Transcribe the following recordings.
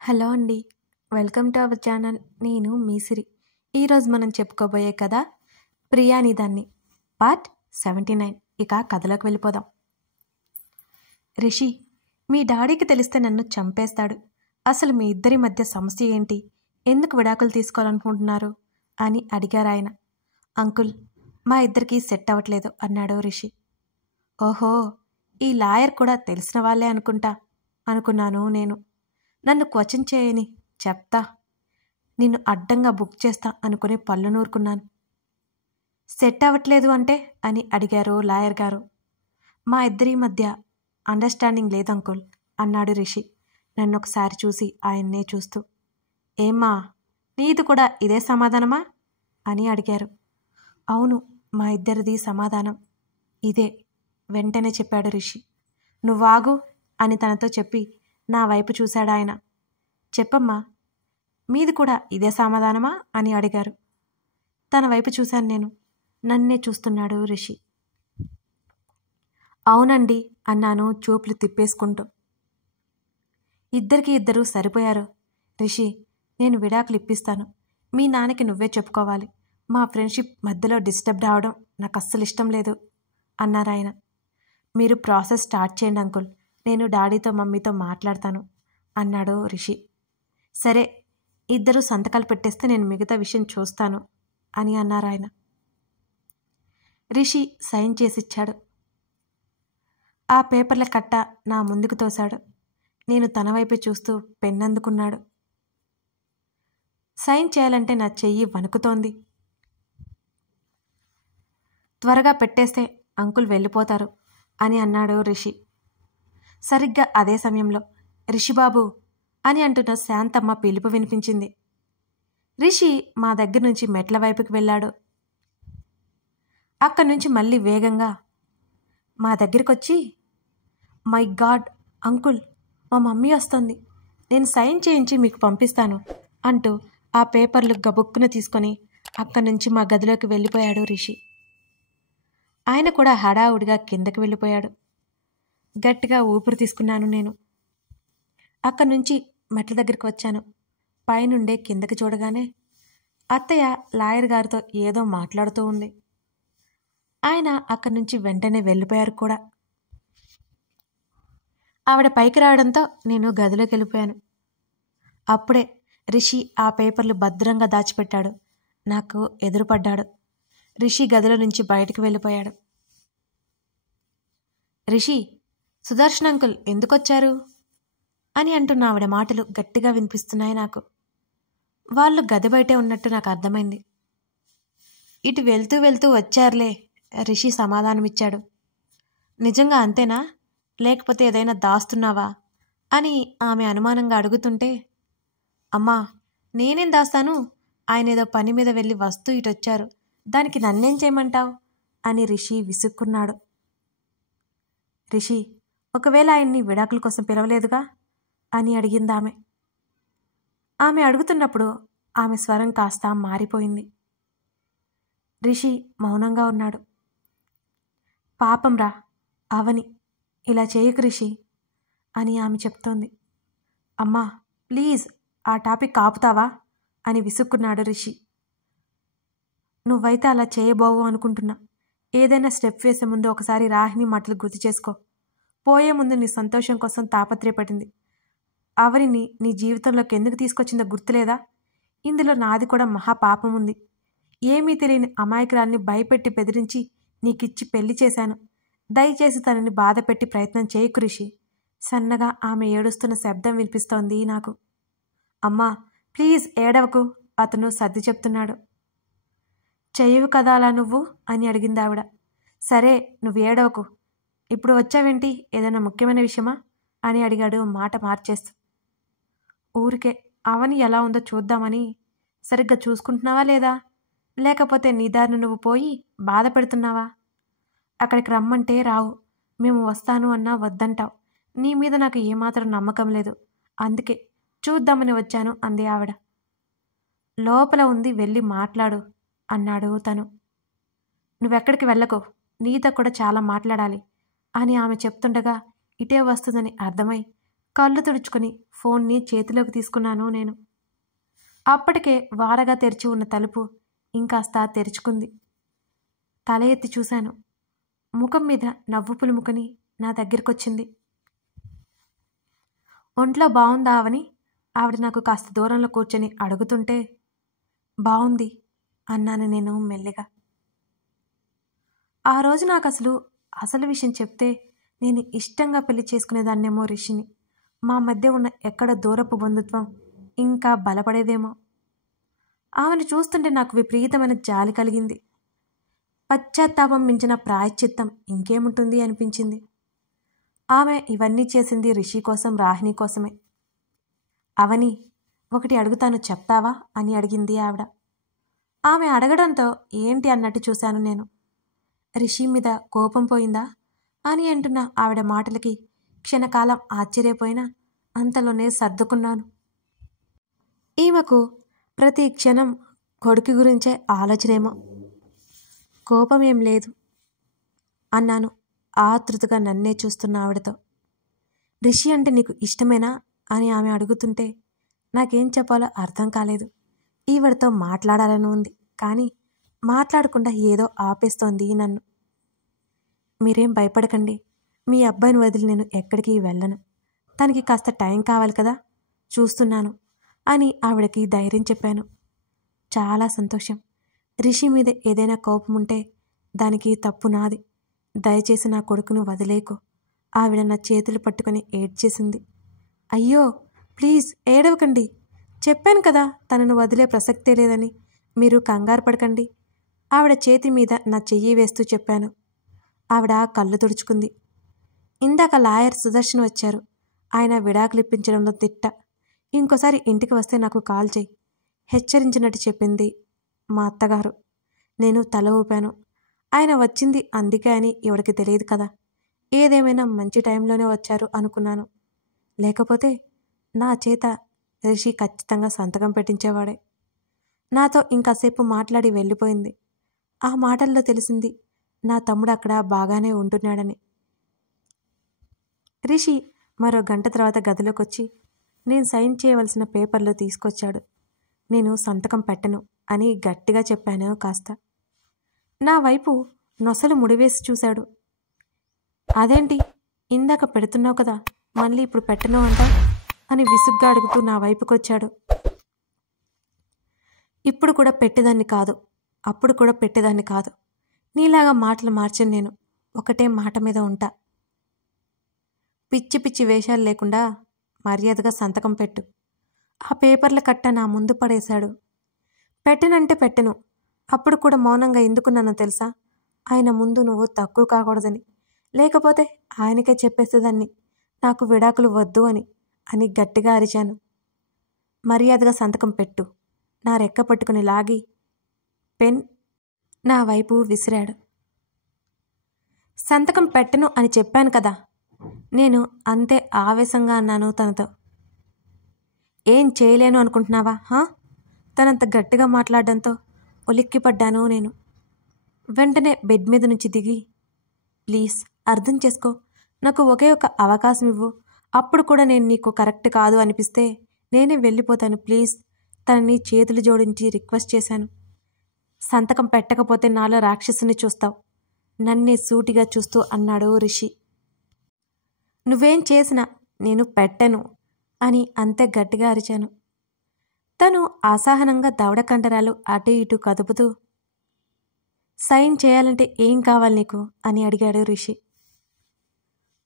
Hello అండి. Welcome to our channel. నేను మీ సిరి. ఈరోజు మనం చెప్పుకోబోయే కథ ప్రియానిదాన్ని పార్ట్ 79. ఇక కథలోకి వెళ్ళిపోదాం. రిషి, మీ డాడీకి తెలిస్తే నన్ను చంపేస్తాడు. అసలు మీ ఇద్దరి మధ్య సమస్య ఏంటి? ఎందుకు విడాకులు తీసుకోవాలనుకుంటున్నారు అని అడిగారు ఆయన. అంకుల్, మా ఇద్దరికి సెట్ అవ్వట్లేదు అన్నాడు రిషి. ఓహో, ఈ లాయర్ కూడా తెలిసిన వాళ్ళే అనుకున్నాను నేను. నన్ను క్వశ్చన్ చేయని చెప్తా, నిన్ను అడ్డంగా బుక్ చేస్తా అనుకుని పళ్ళు నూరుకున్నాను. సెట్ అవ్వట్లేదు అంటే అని అడిగారు లాయర్ గారు. మా ఇద్దరి మధ్య అండర్స్టాండింగ్ లేదు అంకుల్ అన్నాడు రిషి నన్ను ఒకసారి చూసి ఆయన్నే చూస్తూ. ఏమ్మా, నీది కూడా ఇదే సమాధానమా అని అడిగారు. అవును, మా ఇద్దరిది సమాధానం ఇదే వెంటనే చెప్పాడు రిషి. నువ్వాగు అని తనతో చెప్పి నా వైపు చూశాడు ఆయన. చెప్పమ్మా, మీది కూడా ఇదే సమాధానమా అని అడిగారు. తన వైపు చూశాను నేను. నన్నే చూస్తున్నాడు రిషి. అవునండి అన్నాను చూపులు తిప్పేసుకుంటూ. ఇద్దరికి ఇద్దరు సరిపోయారు. రిషి, నేను విడాకులు ఇప్పిస్తాను. మీ నాన్నకి నువ్వే చెప్పుకోవాలి. మా ఫ్రెండ్షిప్ మధ్యలో డిస్టర్బ్ అవడం నాకు అస్సలు ఇష్టం లేదు అన్నారు ఆయన. మీరు ప్రాసెస్ స్టార్ట్ చేయండి అంకుల్, నేను డాడీతో మమ్మీతో మాట్లాడతాను అన్నాడు రిషి. సరే, ఇద్దరు సంతకాలు పెట్టేస్తే నేను మిగతా విషయం చూస్తాను అని అన్నారు ఆయన. రిషి సైన్ చేసిచ్చాడు. ఆ పేపర్ల కట్ట నా ముందుకు తోశాడు. నేను తన వైపే చూస్తూ పెన్ అందుకున్నాడు. సైన్ చేయాలంటే నా చెయ్యి వణుకుతోంది. త్వరగా పెట్టేస్తే అంకుల్ వెళ్ళిపోతారు అని అన్నాడు రిషి. సరిగ్గా అదే సమయంలో రిషిబాబు అని అంటున్న శాంతమ్మ పిలుపు వినిపించింది. రిషి మా దగ్గర నుంచి మెట్ల వైపుకి వెళ్ళాడు. అక్కడి నుంచి మళ్ళీ వేగంగా మా దగ్గరికొచ్చి, మై గాడ్ అంకుల్, మా మమ్మీ వస్తుంది, నేను సైన్ చేయించి మీకు పంపిస్తాను అంటూ ఆ పేపర్లు గబుక్కున తీసుకొని అక్కడి నుంచి మా గదిలోకి వెళ్ళిపోయాడు రిషి. ఆయన కూడా హడావుడిగా కిందకి వెళ్ళిపోయాడు. గట్టిగా ఊపిరి తీసుకున్నాను నేను. అక్కడి నుంచి మెట్ల దగ్గరికి వచ్చాను. పైనుండే కిందకి చూడగానే అత్తయ్య లాయర్ గారితో ఏదో మాట్లాడుతూ ఉంది. ఆయన అక్కడి నుంచి వెంటనే వెళ్ళిపోయారు కూడా. ఆవిడ పైకి రావడంతో నేను గదిలోకి వెళ్ళిపోయాను. అప్పుడే రిషి ఆ పేపర్లు భద్రంగా దాచిపెట్టాడు. నాకు ఎదురుపడ్డాడు. రిషి గదిలో నుంచి బయటకు వెళ్ళిపోయాడు. రిషి, సుదర్శన్ అంకుల్ ఎందుకొచ్చారు అని అంటున్న ఆవిడ మాటలు గట్టిగా వినిపిస్తున్నాయి నాకు. వాళ్ళు గది బయటే ఉన్నట్టు నాకు అర్థమైంది. ఇటు వెళ్తూ వెళ్తూ వచ్చారులే రిషి సమాధానమిచ్చాడు. నిజంగా అంతేనా, లేకపోతే ఏదైనా దాస్తున్నావా అని ఆమె అనుమానంగా అడుగుతుంటే, అమ్మా, నేనేం దాస్తాను, ఆయన ఏదో పని మీద వెళ్ళి వస్తూ ఇటొచ్చారు, దానికి నన్నేం చేయమంటావు అని రిషి విసుక్కున్నాడు. రిషి, ఒకవేళ ఆయన్ని విడాకుల కోసం పిలవలేదుగా అని అడిగిందామె. ఆమె అడుగుతున్నప్పుడు ఆమె స్వరం కాస్త మారిపోయింది. రిషి మౌనంగా ఉన్నాడు. పాపంరా అవని, ఇలా చేయకు రిషి అని ఆమె చెప్తోంది. అమ్మా ప్లీజ్, ఆ టాపిక్ ఆపుతావా అని విసుక్కున్నాడు రిషి. నువ్వైతే అలా చేయబోవు అనుకుంటున్నా. ఏదైనా స్టెప్ వేసే ముందు ఒకసారి రాహిణి మాటలు గుర్తు చేసుకో. పోయే ముందు నీ సంతోషం కోసం తాపత్రయపడింది. అవనిని నీ జీవితంలోకి ఎందుకు తీసుకొచ్చిందో గుర్తులేదా? ఇందులో నాది కూడా మహాపాపం ఉంది. ఏమీ తెలియని అమాయకురాల్ని భయపెట్టి బెదిరించి నీకిచ్చి పెళ్లి చేశాను. దయచేసి తనని బాధపెట్టి ప్రయత్నం చేయకు రిషి. సన్నగా ఆమె ఏడుస్తున్న శబ్దం వినిపిస్తోంది నాకు. అమ్మా ప్లీజ్ ఏడవకు, అతను సర్ది చెప్తున్నాడు. చెయ్యవు కదా అలా నువ్వు అని అడిగింది ఆవిడ. సరే, నువ్వు ఏడవకు. ఇప్పుడు వచ్చావేంటి, ఏదైనా ముఖ్యమైన విషయమా అని అడిగాడు మాట మార్చేస్తూ. ఊరికే అవని ఎలా ఉందో చూద్దామని. సరిగ్గా చూసుకుంటున్నావా లేదా, లేకపోతే నీ దారిని నువ్వు పోయి బాధ పెడుతున్నావా? అక్కడికి రమ్మంటే రావు, మేము వస్తాను అన్నా వద్దంటావు. నీ మీద నాకు ఏమాత్రం నమ్మకం లేదు, అందుకే చూద్దామని వచ్చాను అంది ఆవిడ. లోపల ఉంది, వెళ్ళి మాట్లాడు అన్నాడు తను. నువ్వెక్కడికి వెళ్ళకు, నీతో కూడా చాలా మాట్లాడాలి అని ఆమె చెప్తుండగా ఇటే వస్తుందని అర్థమై కళ్ళు తుడుచుకొని ఫోన్ని చేతిలోకి తీసుకున్నాను నేను. అప్పటికే వారగా తెరిచి ఉన్న తలుపు ఇంకాస్త తెరుచుకుంది. తల ఎత్తి చూశాను. ముఖం మీద నవ్వు పులుముకొని నా దగ్గరకొచ్చింది. ఒంట్లో బావుందా అవని? ఆవిడ నాకు కాస్త దూరంలో కూర్చొని అడుగుతుంటే, బావుంది అన్నాను నేను మెల్లిగా. ఆ రోజు నాకు అసలు విషయం చెప్తే నేను ఇష్టంగా పెళ్లి చేసుకునేదాన్నేమో రిషిని. మా మధ్య ఉన్న ఎక్కడ దూరపు బంధుత్వం ఇంకా బలపడేదేమో. ఆమెను చూస్తుంటే నాకు విపరీతమైన జాలి కలిగింది. పశ్చాత్తాపం మించిన ప్రాయశ్చిత్తం ఇంకేముంటుంది అనిపించింది. ఆమె ఇవన్నీ చేసింది రిషి కోసం, రాహిణి కోసమే. అవని, ఒకటి అడుగుతాను చెప్తావా అని అడిగింది ఆవిడ. ఆమె అడగడంతో ఏంటి అన్నట్టు చూశాను నేను. రిషి మీద కోపం పోయిందా అని అంటున్న ఆవిడ మాటలకి క్షణకాలం ఆశ్చర్యపోయినా అంతలోనే సర్దుకున్నాను. ఈమెకు ప్రతి క్షణం కొడుకు గురించే ఆలోచనేమో. కోపం ఏం లేదు అన్నాను ఆతృతగా నన్నే చూస్తున్న ఆవిడతో. రిషి అంటే నీకు ఇష్టమేనా అని ఆమె అడుగుతుంటే నాకేం చెప్పాలో అర్థం కాలేదు. ఈవిడతో మాట్లాడాలని ఉంది, కానీ మాట్లాడకుండా ఏదో ఆపేస్తోంది నన్ను. మీరేం భయపడకండి, మీ అబ్బాయిని వదిలి నేను ఎక్కడికి వెళ్ళను. తనకి కాస్త టైం కావాలి కదా, చూస్తున్నాను అని ఆవిడకి ధైర్యం చెప్పాను. చాలా సంతోషం. రిషి మీద ఏదైనా కోపం ఉంటే దానికి తప్పు నాది. దయచేసి నా కొడుకును వదిలేకు. ఆవిడ నా చేతులు పట్టుకొని ఏడ్చేసింది. అయ్యో ప్లీజ్ ఏడవకండి. చెప్పాను కదా తనను వదిలే ప్రసక్తే లేదని. మీరు కంగారు పడకండి. ఆవిడ చేతి మీద నా చెయ్యి వేస్తూ చెప్పాను. ఆవిడ కళ్ళు తుడుచుకుంది. ఇందాక లాయర్ సుదర్శన్ వచ్చారు. ఆయన విడాకులు ఇప్పించడంలో తిట్ట. ఇంకోసారి ఇంటికి వస్తే నాకు కాల్ చేయి, హెచ్చరించినట్టు చెప్పింది మా అత్తగారు. నేను తల ఊపాను. ఆయన వచ్చింది అందుకే అని ఎవరికి తెలియదు కదా. ఏదేమైనా మంచి టైంలోనే వచ్చారు అనుకున్నాను. లేకపోతే నా చేత రిషి ఖచ్చితంగా సంతకం పెట్టించేవాడే. నాతో ఇంకాసేపు మాట్లాడి వెళ్ళిపోయింది. ఆ మాటల్లో తెలిసింది నా తమ్ముడు అక్కడ బాగానే ఉంటున్నాడని. రిషి మరో గంట తర్వాత గదిలోకి వచ్చి నేను సైన్ చేయవలసిన పేపర్లు తీసుకొచ్చాడు. నేను సంతకం పెట్టను అని గట్టిగా చెప్పాను కాస్త. నా వైపు నొసలు ముడివేసి చూశాడు. అదేంటి, ఇందాక పెడుతున్నావు కదా, మళ్ళీ ఇప్పుడు పెట్టను అంట అని విసుగ్గా అడుగుతూ నా వైపుకొచ్చాడు. ఇప్పుడు కూడా పెట్టేదాన్ని కాదు, అప్పుడు కూడా పెట్టేదాన్ని కాదు. నీలాగా మాటలు మార్చను నేను. ఒకటే మాట మీద ఉంటా. పిచ్చి పిచ్చి వేషాలు లేకుండా మర్యాదగా సంతకం పెట్టు. ఆ పేపర్ల కట్ట నా ముందు పడేశాడు. పెట్టనంటే పెట్టను. అప్పుడు కూడా మౌనంగా ఎందుకున్నానో తెలుసా? ఆయన ముందు నువ్వు తక్కువ కాకూడదని. లేకపోతే ఆయనకే చెప్పేసేదాన్ని నాకు విడాకులు వద్దు అని గట్టిగా అరిచాను. మర్యాదగా సంతకం పెట్టు. నా రెక్క పట్టుకుని లాగి పెన్ నా వైపు విసిరాడు. సంతకం పెట్టను అని చెప్పాను కదా. నేను అంతే ఆవేశంగా అన్నాను తనతో. ఏం చేయలేను అనుకుంటున్నావా? తనంత గట్టిగా మాట్లాడడంతో ఉలిక్కిపడ్డాను నేను. వెంటనే బెడ్ మీద నుంచి దిగి, ప్లీజ్ అర్థం చేసుకో, నాకు ఒకే ఒక అవకాశం ఇవ్వు. అప్పుడు కూడా నేను నీకు కరెక్ట్ కాదు అనిపిస్తే నేనే వెళ్ళిపోతాను ప్లీజ్. తనని చేతులు జోడించి రిక్వెస్ట్ చేశాను. సంతకం పెట్టకపోతే నాలో రాక్షసుని చూస్తావు, నన్నే సూటిగా చూస్తూ అన్నాడు రిషి. నువ్వేం చేసినా నేను పెట్టను అని అంతే గట్టిగా అరిచాను. తను అసహనంగా దవడ కండరాలు అటు ఇటు కదుపుతూ, సైన్ చేయాలంటే ఏం కావాలి నీకు అని అడిగాడు రిషి.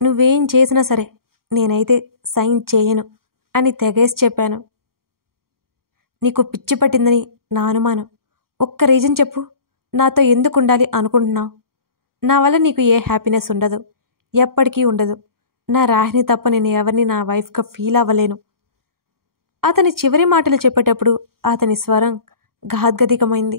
నువ్వేం చేసినా సరే నేనైతే సైన్ చేయను అని తెగేసి చెప్పాను. నీకు పిచ్చి పట్టిందని నా అనుమానం. ఒక్క రీజన్ చెప్పు. నాతో ఎందుకు ఉండాలి అనుకుంటున్నావు? నా వల్ల నీకు ఏ హ్యాపీనెస్ ఉండదు, ఎప్పటికీ ఉండదు. నా రాహిని తప్ప నేను ఎవరిని నా వైఫ్గా ఫీల్ అవ్వలేను. అతని చివరి మాటలు చెప్పేటప్పుడు అతని స్వరం గాద్గదికమైంది.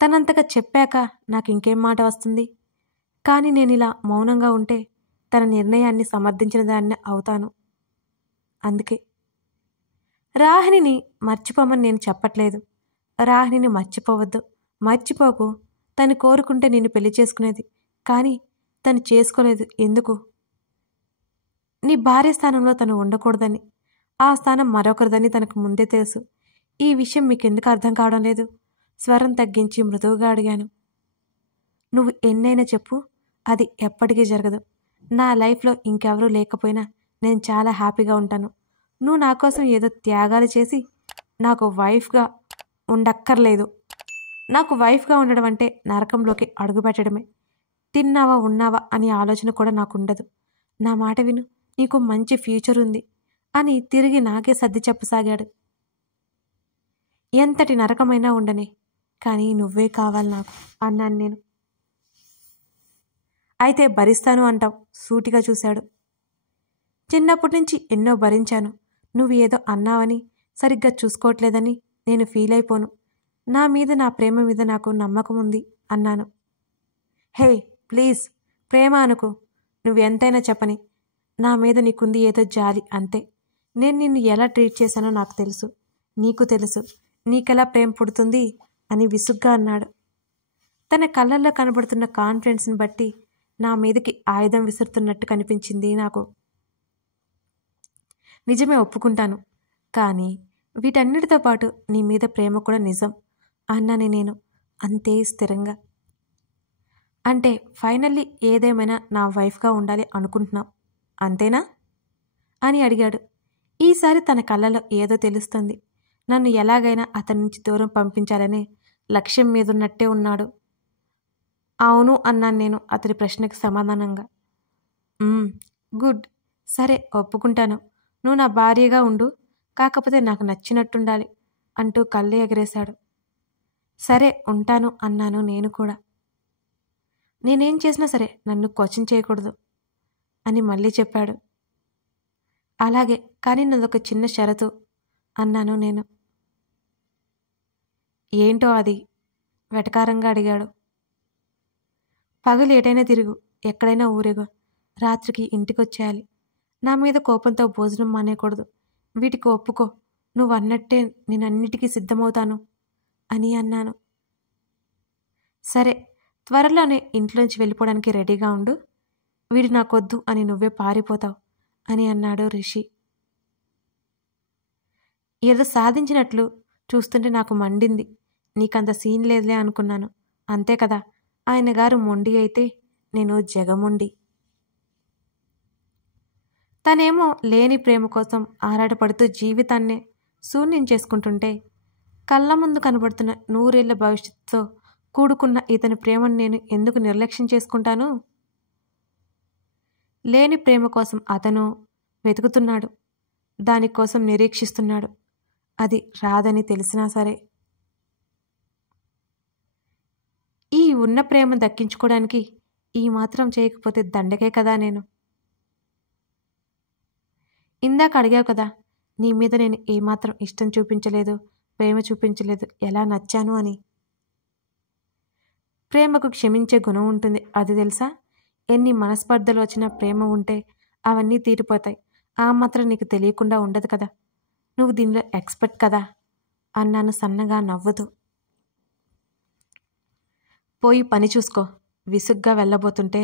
తనంతగా చెప్పాక నాకు ఇంకేం మాట వస్తుంది? కానీ నేను ఇలా మౌనంగా ఉంటే తన నిర్ణయాన్ని సమర్థించిన దాన్ని అవుతాను. అందుకే రాహిణిని మర్చిపోమని నేను చెప్పట్లేదు. రాహిణిని మర్చిపోవద్దు, మర్చిపోకు. తను కోరుకుంటే నిన్ను పెళ్లి చేసుకునేది, కానీ తను చేసుకోలేదు. ఎందుకు? నీ భార్య స్థానంలో తను ఉండకూడదని, ఆ స్థానం మరొకరిదని తనకు ముందే తెలుసు. ఈ విషయం మీకెందుకు అర్థం కావడం లేదు? స్వరం తగ్గించి మృదువుగా అడిగాను. నువ్వు ఎన్నైనా చెప్పు, అది ఎప్పటికీ జరగదు. నా లైఫ్లో ఇంకెవరూ లేకపోయినా నేను చాలా హ్యాపీగా ఉంటాను. నువ్వు నా కోసం ఏదో త్యాగాలు చేసి నాకు వైఫ్గా ఉండక్కర్లేదు. నాకు వైఫ్గా ఉండడం అంటే నరకంలోకి అడుగుపెట్టడమే. తిన్నావా ఉన్నావా అని ఆలోచన కూడా నాకుండదు. నా మాట విను, నీకు మంచి ఫ్యూచర్ ఉంది అని తిరిగి నాకే సర్ది చెప్పసాగాడు. ఎంతటి నరకమైనా ఉండని, కానీ నువ్వే కావాలి నాకు అన్నాను నేను. అయితే భరిస్తాను అంటావు? సూటిగా చూశాడు. చిన్నప్పటి నుంచి ఎన్నో భరించాను. నువ్వు ఏదో అన్నావని, సరిగ్గా చూసుకోవట్లేదని నేను ఫీల్ అయిపోను. నా మీద, నా ప్రేమ మీద నాకు నమ్మకం ఉంది అన్నాను. హే ప్లీజ్, ప్రేమ అనుకో. నువ్వు ఎంతైనా చెప్పని, నా మీద నీకుంది ఏదో జాలి అంతే. నేను నిన్ను ఎలా ట్రీట్ చేశానో నాకు తెలుసు, నీకు తెలుసు. నీకెలా ప్రేమ పుడుతుంది అని విసుగ్గా అన్నాడు. తన కళ్ళల్లో కనబడుతున్న కాన్ఫిడెన్స్ని బట్టి నా మీదకి ఆయుధం విసురుతున్నట్టు కనిపించింది నాకు. నిజమే, ఒప్పుకుంటాను. కానీ వీటన్నిటితో పాటు నీ మీద ప్రేమ కూడా నిజం అన్నాను నేను అంతే స్థిరంగా. అంటే ఫైనల్లీ ఏదేమైనా నా వైఫ్గా ఉండాలి అనుకుంటున్నావు అంతేనా అని అడిగాడు. ఈసారి తన కళ్ళలో ఏదో తెలుస్తుంది. నన్ను ఎలాగైనా అతని నుంచి దూరం పంపించాలనే లక్ష్యం మీదున్నట్టే ఉన్నాడు. అవును అన్నాను నేను అతడి ప్రశ్నకు సమాధానంగా. గుడ్, సరే ఒప్పుకుంటాను. నువ్వు నా భార్యగా ఉండు, కాకపోతే నాకు నచ్చినట్టుండాలి అంటూ కళ్ళు ఎగరేశాడు. సరే ఉంటాను అన్నాను నేను కూడా. నేనేం చేసినా సరే నన్ను క్వశ్చన్ చేయకూడదు అని మళ్ళీ చెప్పాడు. అలాగే, కానీ నాదొక చిన్న షరతు అన్నాను నేను. ఏంటో అది వెటకారంగా అడిగాడు. పగలు ఏటైనా తిరుగు, ఎక్కడైనా ఊరేగో, రాత్రికి ఇంటికొచ్చేయాలి. నా మీద కోపంతో భోజనం మానేయకూడదు. వీటికి ఒప్పుకో, నువ్వు అన్నట్టే నేనన్నిటికీ సిద్ధమవుతాను అని అన్నాను. సరే, త్వరలోనే ఇంట్లోంచి వెళ్ళిపోవడానికి రెడీగా ఉండు. వీడు నాకొద్దు అని నువ్వే పారిపోతావు అని అన్నాడు రిషి. ఏదో సాధించినట్లు చూస్తుంటే నాకు మండింది. నీకంత సీన్ లేదులే అనుకున్నాను. అంతే కదా, ఆయన గారు మొండి అయితే నేను జగమొండి. తనేమో లేని ప్రేమ కోసం ఆరాటపడుతూ జీవితాన్నే శూన్యం చేసుకుంటుంటే, కళ్ళ ముందు కనబడుతున్న 100 ఏళ్ల భవిష్యత్తుతో కూడుకున్న ఇతని ప్రేమను నేను ఎందుకు నిర్లక్ష్యం చేసుకుంటాను? లేని ప్రేమ కోసం అతను వెతుకుతున్నాడు, దానికోసం నిరీక్షిస్తున్నాడు. అది రాదని తెలిసినా సరే ఈ ఉన్న ప్రేమ దక్కించుకోవడానికి ఈ మాత్రం చేయకపోతే దండకే కదా నేను. ఇందాక అడిగావు కదా, నీ మీద నేను ఏమాత్రం ఇష్టం చూపించలేదు, ప్రేమ చూపించలేదు, ఎలా నచ్చాను అని. ప్రేమకు క్షమించే గుణం ఉంటుంది, అది తెలుసా? ఎన్ని మనస్పర్ధలు వచ్చినా ప్రేమ ఉంటే అవన్నీ తీరిపోతాయి. ఆ మాత్రం నీకు తెలియకుండా ఉండదు కదా. నువ్వు దీనిలో ఎక్స్పర్ట్ కదా అన్నాను సన్నగా నవ్వుతూ. పోయి పని చూసుకో, విసుగ్గా వెళ్ళబోతుంటే.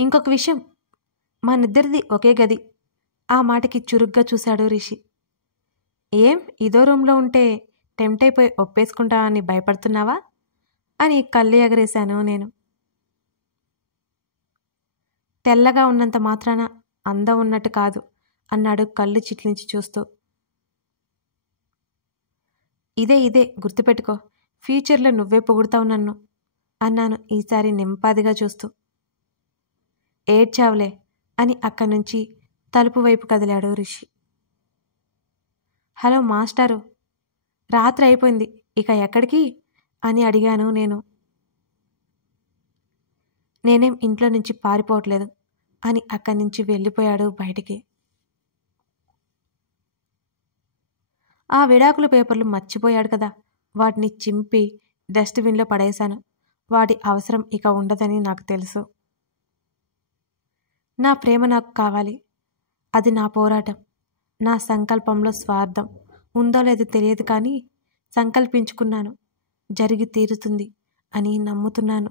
ఇంకొక విషయం, మనిద్దరిది ఒకే గది. ఆ మాటకి చురుగ్గా చూశాడు రిషి. ఏం ఇదో రూమ్లో ఉంటే టెంప్ట్ అయిపోయి ఒప్పేసుకుంటా అని భయపడుతున్నావా అని కళ్ళు ఎగరేశాను నేను. తెల్లగా ఉన్నంత మాత్రాన అందం ఉన్నట్టు కాదు అన్నాడు కళ్ళు చిట్లించి చూస్తూ. ఇదే గుర్తుపెట్టుకో, ఫ్యూచర్లో నువ్వే పొగుడుతావు నన్ను అన్నాను ఈసారి నింపాదిగా చూస్తూ. ఏడ్చావులే అని అక్కడి నుంచి తలుపు వైపు కదిలాడు రిషి. హలో మాస్టారు, రాత్రి అయిపోయింది, ఇక ఎక్కడికి అని అడిగాను నేను. నేనేం ఇంట్లో నుంచి పారిపోవట్లేదు అని అక్కడి నుంచి వెళ్ళిపోయాడు బయటికి. ఆ విడాకుల పేపర్లు మర్చిపోయాడు కదా, వాటిని చింపి డస్ట్బిన్లో పడేశాను. వాటి అవసరం ఇక ఉండదని నాకు తెలుసు. నా ప్రేమ నాకు కావాలి, అది నా పోరాటం. నా సంకల్పంలో స్వార్థం ఉందో లేదో తెలియదు, కానీ సంకల్పించుకున్నాను, జరిగి తీరుతుంది అని నమ్ముతున్నాను.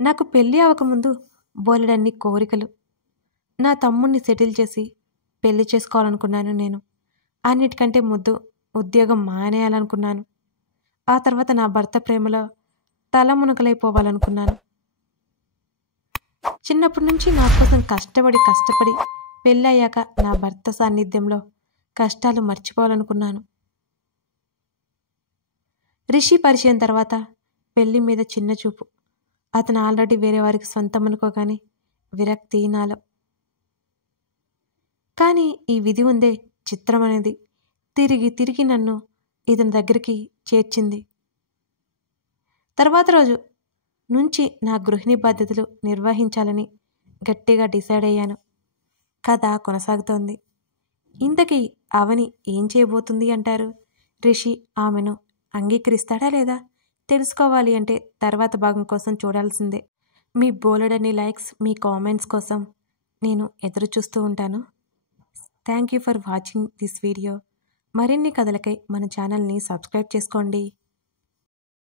నాకు పెళ్ళి అవ్వకముందు బోలెడన్ని కోరికలు. నా తమ్ముణ్ణి సెటిల్ చేసి పెళ్లి చేసుకోవాలనుకున్నాను నేను. అన్నిటికంటే ముద్దు ఉద్యోగం మానేయాలనుకున్నాను. ఆ తర్వాత నా భర్త ప్రేమలో తలమునకలైపోవాలనుకున్నాను. చిన్నప్పటి నుంచి నా కోసం కష్టపడి పెళ్ళయ్యాక నా భర్త సాన్నిధ్యంలో కష్టాలు మర్చిపోవాలనుకున్నాను. రిషి పరిచయం తర్వాత పెళ్లి మీద చిన్న చూపు. అతను ఆల్రెడీ వేరే వారికి సొంతం అనుకోగానే విరక్తి నాలో. కానీ ఈ విధి ఉందే చిత్రం అనేది తిరిగి తిరిగి నన్ను ఇతని దగ్గరికి చేర్చింది. తర్వాత రోజు నుంచి నా గృహిణి బాధ్యతలు నిర్వహించాలని గట్టిగా డిసైడ్ అయ్యాను. కథ కొనసాగుతోంది. ఇంతకీ అవని ఏం చేయబోతుంది అంటారు? రిషి ఆమెను అంగీకరిస్తాడా లేదా? తెలుసుకోవాలి అంటే తర్వాత భాగం కోసం చూడాల్సిందే. మీ బోలెడన్ని లైక్స్, మీ కామెంట్స్ కోసం నేను ఎదురు చూస్తూ ఉంటాను. Thank you for watching this video. మరిన్ని కథలకై మన ఛానల్ని సబ్స్క్రైబ్ చేసుకోండి.